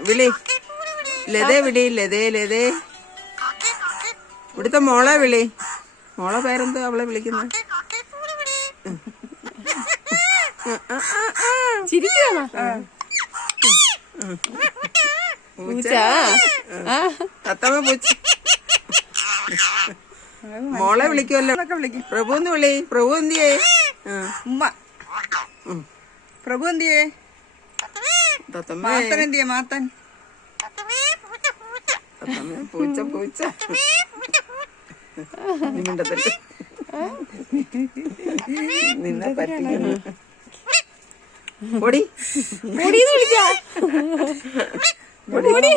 വിളി. ലതേ വിളി ലതേ ലതേ. ഇവിടുത്തെ മോളെ വിളി. മോളെ പേരെന്തോ അവളെ വിളിക്കുന്ന തത്തമ്മ പൂച്ച. മോളെ വിളിക്കുമല്ലോ പ്രഭു എന്ന് വിളി. പ്രഭു എന്തിയേ? ഉമ്മ. പ്രഭു എന്തിയേ? തത്തമ്മ. മാത്തൻ എന്തിയേ മാത്തൻ തത്തമ്മ പൂച്ച പൂച്ച. നിന്നെ പറ്റിക്കുന്നു പൊടി. പൊടിന്ന് വിളിച്ചാ?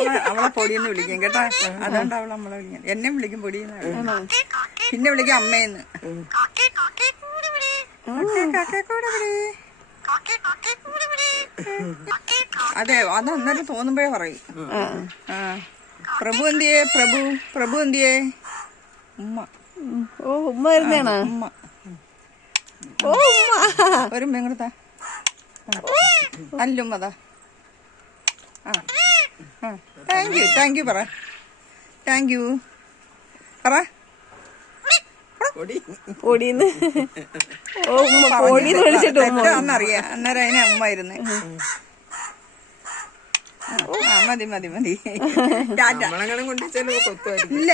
അവളെ- അവളെ പൊടിയെന്ന് വിളിക്കും കേട്ടാ. അതുകൊണ്ട് അവൾ നമ്മളെ വിളിക്കും. എന്നെ വിളിക്കും പൊടിയെന്ന് പിന്നെ വിളിക്കും അമ്മയെന്ന് കൂടെ വിളി. അതെ അത് അന്നേരം തോന്നുമ്പോഴേ പറയും. പ്രഭു എന്തിയേ? പ്രഭു പ്രഭു എന്തിയേ? ഉമ്മ. ഓ ഉമ്മ ഉമ്മ. ഓ ഉമ്മ. ഒരു മെങ്ങടുത്താ അല്ലുമ്മതാ ആ. താങ്ക് യു താങ്ക് യു പറ. താങ്ക് യു പറ. പൊടി. പൊടിന്ന്. ഓ ഉമ്മ പൊടിന്ന് വിളിച്ചിട്ട് ഉമ്മ തെറ്റാന്നറിയാം അന്നേരം അതിനെ അമ്മായിരുന്നു ആ മതി മതി മതി. ടാറ്റ. നമ്മളെങ്ങനെ കൊണ്ട് ചെലവ് കൊത്തുമായിരിക്കും. ഇല്ല.